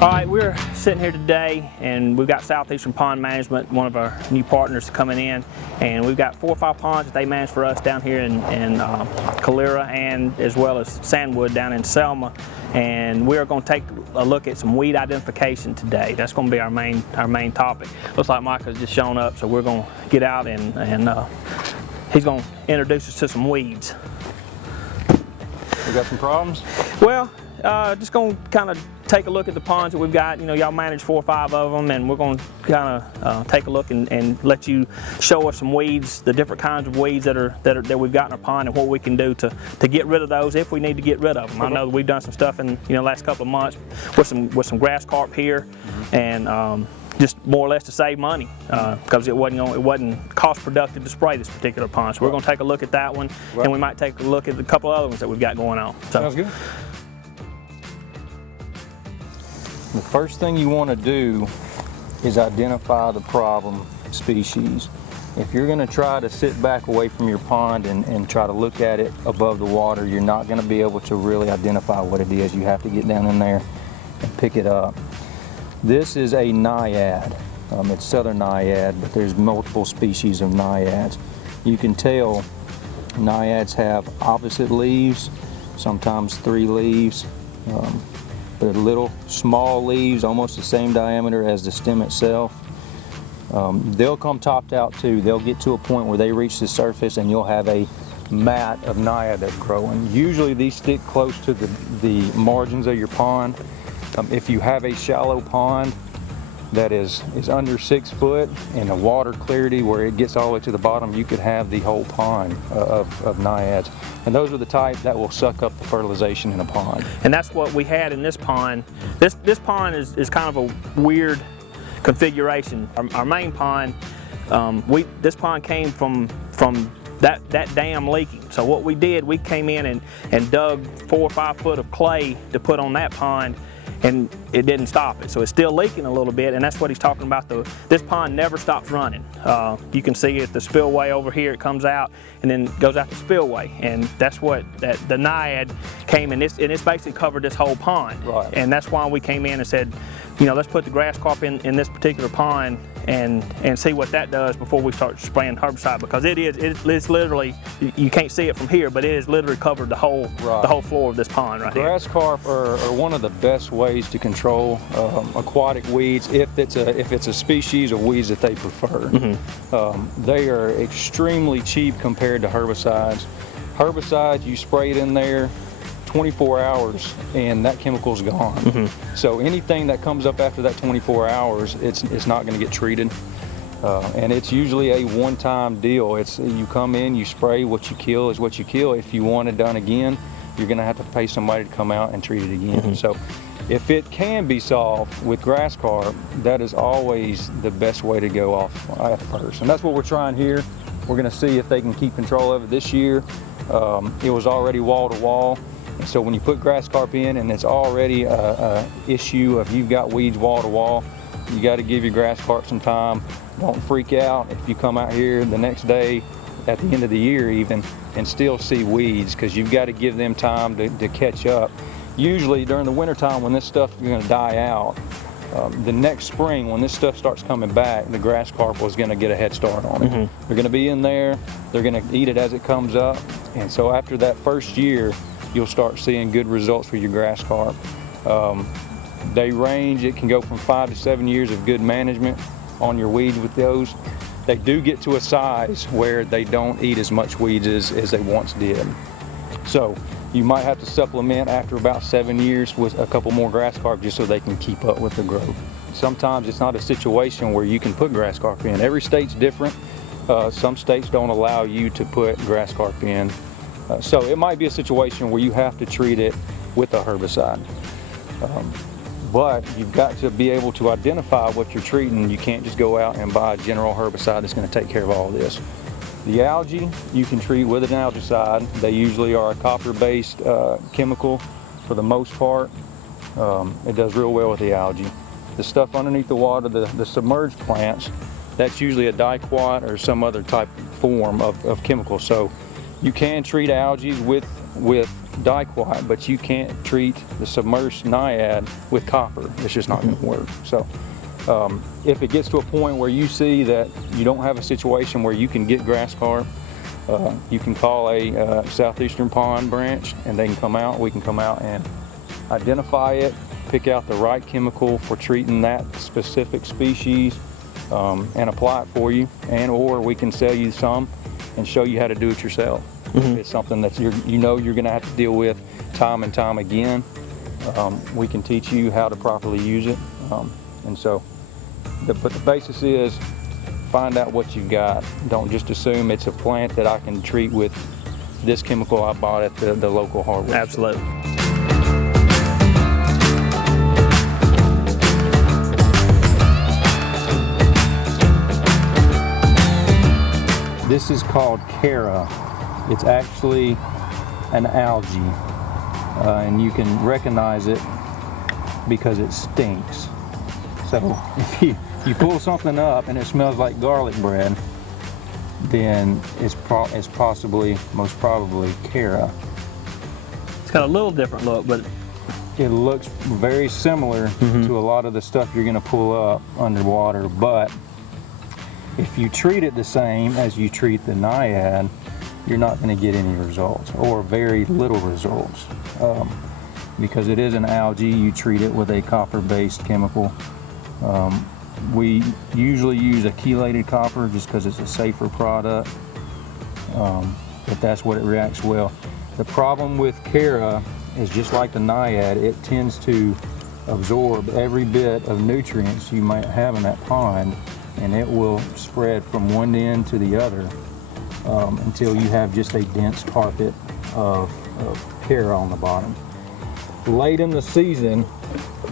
All right, we're sitting here today and we've got Southeastern Pond Management, one of our new partners, coming in, and we've got 4 or 5 ponds that they manage for us down here in Calera, and as well as Sandwood down in Selma. And we are going to take a look at some weed identification today. That's going to be our main topic. Looks like Michael's just shown up, so we're going to get out and he's going to introduce us to some weeds. We got some problems? Well, just going to kind of take a look at the ponds that we've got. You know, y'all manage 4 or 5 of them, and we're going to kind of take a look and let you show us some weeds, the different kinds of weeds that we've got in our pond, and what we can do to get rid of those if we need to get rid of them. I know that we've done some stuff in the last couple of months with some grass carp here, and just more or less to save money because it wasn't cost productive to spray this particular pond. So we're going to take a look at that one, and we might take a look at a couple other ones that we've got going on. So. Sounds good. The first thing you want to do is identify the problem species. If you're going to try to sit back away from your pond and try to look at it above the water, you're not going to be able to really identify what it is. You have to get down in there and pick it up. This is a naiad. It's southern naiad, but there's multiple species of naiads. You can tell naiads have opposite leaves, sometimes 3 leaves. They're little small leaves, almost the same diameter as the stem itself. They'll come topped out too. They'll get to a point where they reach the surface and you'll have a mat of naiad that's growing. Usually these stick close to the margins of your pond. If you have a shallow pond that is under 6 foot and a water clarity where it gets all the way to the bottom, you could have the whole pond of naiads. And those are the type that will suck up the fertilization in a pond. And that's what we had in this pond. This pond is kind of a weird configuration. Our main pond, this pond came from that dam leaking. So what we did, we came in and dug 4 or 5 foot of clay to put on that pond, and it didn't stop it. So it's still leaking a little bit, and that's what he's talking about. This pond never stops running. You can see it, the spillway over here, it comes out and then goes out the spillway, and that's what the naiad came in, and it's basically covered this whole pond. Right. And that's why we came in and said, let's put the grass carp in this particular pond and see what that does before we start spraying herbicide, because it's literally, you can't see it from here, but it has literally covered the whole floor of this pond right here. Grass carp are one of the best ways to control aquatic weeds if it's a species of weeds that they prefer. Mm-hmm. They are extremely cheap compared to herbicides. Herbicides, you spray it in there 24 hours and that chemical's gone. Mm-hmm. So anything that comes up after that 24 hours, it's not going to get treated. And it's usually a one-time deal. You come in, you spray, what you kill is what you kill. If you want it done again, you're going to have to pay somebody to come out and treat it again. Mm-hmm. So if it can be solved with grass carp, that is always the best way to go off at first. And that's what we're trying here. We're going to see if they can keep control of it this year. It was already wall to wall. So when you put grass carp in and it's already a issue of you've got weeds wall to wall, you got to give your grass carp some time. Don't freak out if you come out here the next day at the end of the year even and still see weeds, because you've got to give them time to catch up. Usually during the winter time when this stuff is going to die out, the next spring when this stuff starts coming back, the grass carp was going to get a head start on it. Mm-hmm. They're going to be in there, they're going to eat it as it comes up, and so after that first year you'll start seeing good results with your grass carp. They range, it can go from 5 to 7 years of good management on your weeds with those. They do get to a size where they don't eat as much weeds as they once did. So you might have to supplement after about 7 years with a couple more grass carp just so they can keep up with the growth. Sometimes it's not a situation where you can put grass carp in. Every state's different. Some states don't allow you to put grass carp in. So it might be a situation where you have to treat it with a herbicide. But you've got to be able to identify what you're treating. You can't just go out and buy a general herbicide that's going to take care of all this. The algae you can treat with an algicide. They usually are a copper-based chemical for the most part. It does real well with the algae. The stuff underneath the water, the submerged plants, that's usually a diquat or some other type form of chemical. So you can treat algae with with diquat, but you can't treat the submerged naiad with copper. It's just not going to work. So if it gets to a point where you see that you don't have a situation where you can get grass carp, you can call a Southeastern Pond branch and they can come out. We can come out and identify it, pick out the right chemical for treating that specific species, and apply it for you, and or we can sell you some and show you how to do it yourself. If it's something that you're going to have to deal with time and time again, we can teach you how to properly use it. But the basis is find out what you've got. Don't just assume it's a plant that I can treat with this chemical I bought at the local hardware store. Absolutely. This is called Cara. It's actually an algae, and you can recognize it because it stinks. So if you pull something up and it smells like garlic bread, then it's most probably Cara. It's got a little different look, but it looks very similar to a lot of the stuff you're going to pull up underwater, but if you treat it the same as you treat the naiad, you're not going to get any results, or very little results. Because it is an algae, you treat it with a copper-based chemical. We usually use a chelated copper just because it's a safer product, but that's what it reacts well. The problem with Cara is just like the naiad, it tends to absorb every bit of nutrients you might have in that pond, and it will spread from one end to the other until you have just a dense carpet of Cara on the bottom. Late in the season,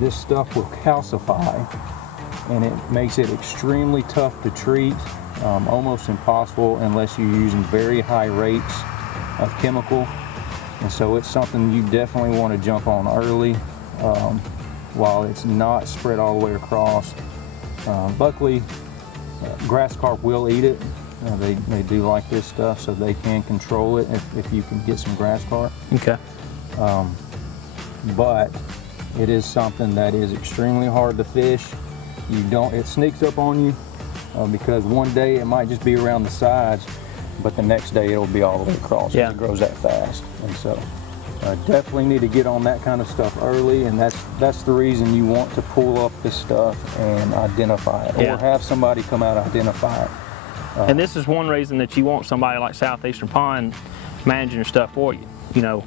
this stuff will calcify, and it makes it extremely tough to treat, almost impossible unless you're using very high rates of chemical. And so it's something you definitely want to jump on early while it's not spread all the way across. Luckily, grass carp will eat it. They do like this stuff, so they can control it if you can get some grass carp. okay. But it is something that is extremely hard to fish. It sneaks up on you because one day it might just be around the sides, but the next day it'll be all the way across. Yeah. It grows that fast. And so definitely need to get on that kind of stuff early, and that's the reason you want to pull up this stuff and identify it, Yeah. or have somebody come out and identify it. And this is one reason that you want somebody like Southeastern Pond managing your stuff for you. You know,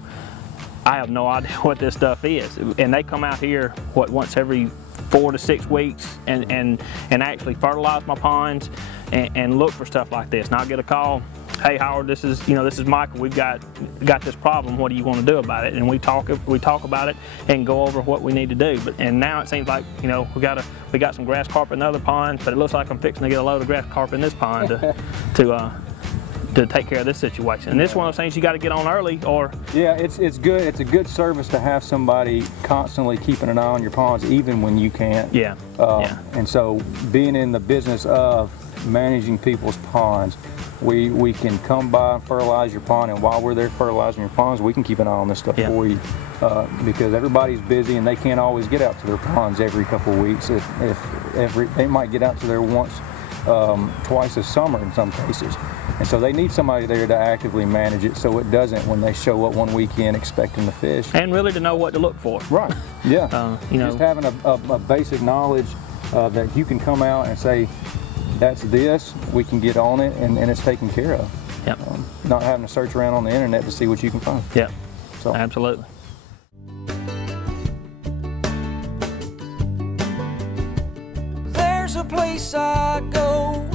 I have no idea what this stuff is, and they come out here once every 4 to 6 weeks and actually fertilize my ponds and look for stuff like this. And I'll get a call, hey Howard, this is Michael. We've got this problem. What do you want to do about it? And we talk about it and go over what we need to do. And now it seems like we got some grass carp in the other ponds, but it looks like I'm fixing to get a load of grass carp in this pond to take care of this situation. And this is one of those things you got to get on early, or yeah, it's good. It's a good service to have somebody constantly keeping an eye on your ponds, even when you can't. Yeah. And so, being in the business of managing people's ponds, we can come by and fertilize your pond, and while we're there fertilizing your ponds, we can keep an eye on this stuff for you, because everybody's busy and they can't always get out to their ponds every couple of weeks. They might get out to there once, twice a summer in some cases. And so they need somebody there to actively manage it, so it doesn't when they show up one weekend expecting to fish. and really to know what to look for. Right. Yeah. Just having a basic knowledge that you can come out and say, that's this, we can get on it, and it's taken care of. Yep. Not having to search around on the internet to see what you can find. Yeah. So Absolutely. There's a place I go